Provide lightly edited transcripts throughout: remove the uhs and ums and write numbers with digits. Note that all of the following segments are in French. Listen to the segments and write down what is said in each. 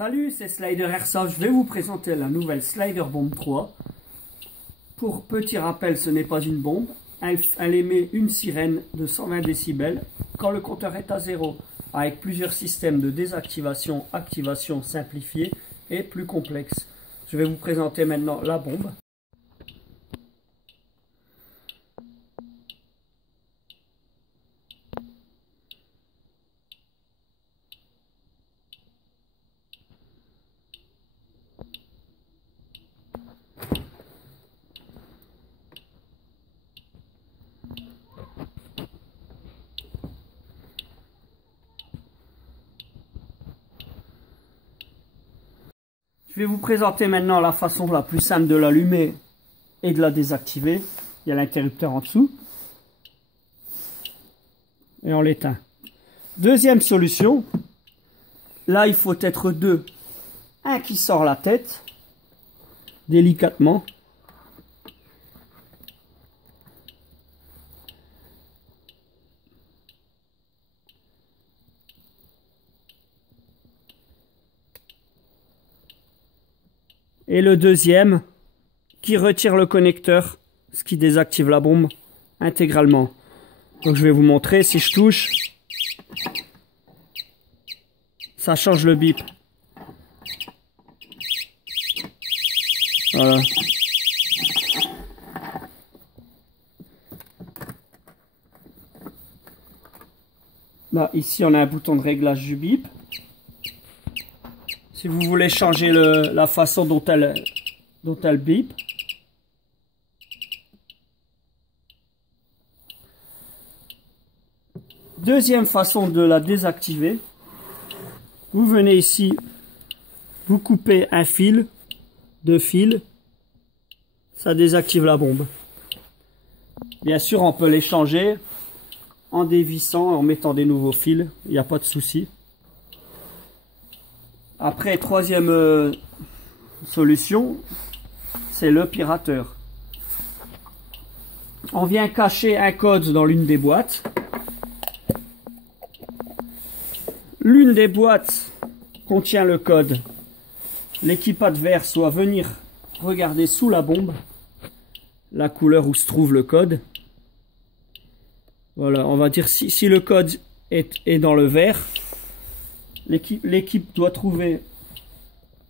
Salut, c'est Slider Airsoft. Je vais vous présenter la nouvelle Slider Bomb 3. Pour petit rappel, ce n'est pas une bombe. Elle émet une sirène de 120 décibels quand le compteur est à 0, avec plusieurs systèmes de désactivation, activation simplifiés et plus complexes. Je vais vous présenter maintenant la bombe. Je vais vous présenter maintenant la façon la plus simple de l'allumer et de la désactiver. Il y a l'interrupteur en dessous. Et on l'éteint. Deuxième solution. Là, il faut être deux. Un qui sort la tête, délicatement. Et le deuxième qui retire le connecteur, ce qui désactive la bombe intégralement. Donc je vais vous montrer, si je touche, ça change le bip. Voilà. Là, ici on a un bouton de réglage du bip. Si vous voulez changer la façon dont elle bip. Deuxième façon de la désactiver. Vous venez ici, vous coupez un fil, deux fils. Ça désactive la bombe. Bien sûr, on peut les changer en dévissant, en mettant des nouveaux fils. Il n'y a pas de souci. Après, troisième solution, c'est le pirateur. On vient cacher un code dans l'une des boîtes. L'une des boîtes contient le code. L'équipe adverse doit venir regarder sous la bombe la couleur où se trouve le code. Voilà, on va dire si le code est dans le vert. L'équipe doit trouver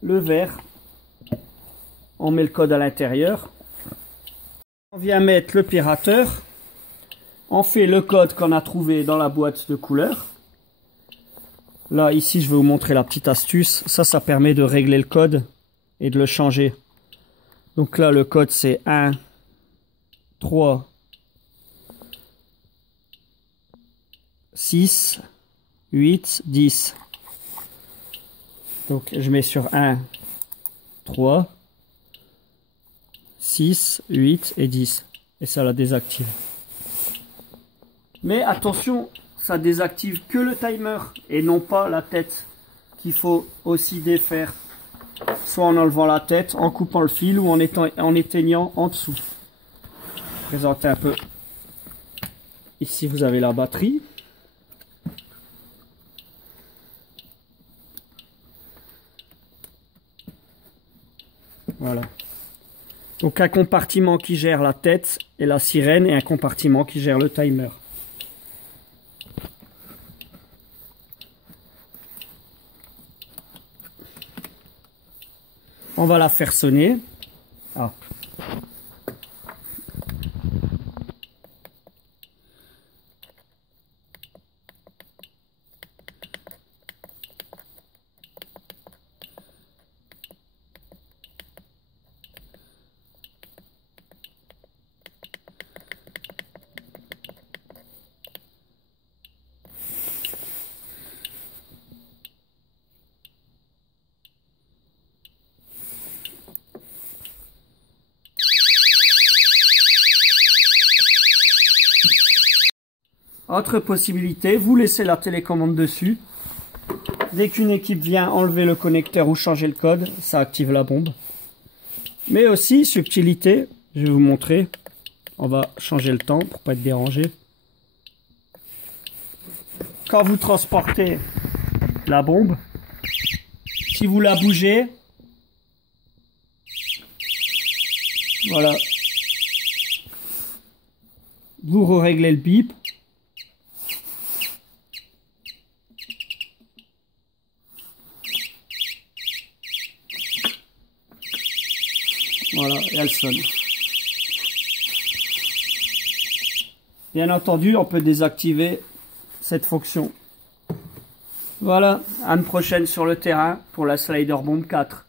le vert. On met le code à l'intérieur. On vient mettre le pirateur. On fait le code qu'on a trouvé dans la boîte de couleurs. Là, ici, je vais vous montrer la petite astuce. Ça permet de régler le code et de le changer. Donc là, le code, c'est 1, 3, 6, 8, 10. Donc je mets sur 1, 3, 6, 8 et 10. Et ça la désactive. Mais attention, ça désactive que le timer et non pas la tête. Qu'il faut aussi défaire. Soit en enlevant la tête, en coupant le fil ou en éteignant en dessous. Je vais vous présenter un peu. Ici vous avez la batterie. Voilà. Donc un compartiment qui gère la tête et la sirène et un compartiment qui gère le timer. On va la faire sonner. Ah. Autre possibilité, vous laissez la télécommande dessus. Dès qu'une équipe vient enlever le connecteur ou changer le code, ça active la bombe. Mais aussi, subtilité, je vais vous montrer. On va changer le temps pour pas être dérangé. Quand vous transportez la bombe, Si vous la bougez, voilà, vous réglez le bip. Voilà, et elle sonne. Bien entendu, on peut désactiver cette fonction. Voilà, à une prochaine sur le terrain pour la Slider Bomb 4.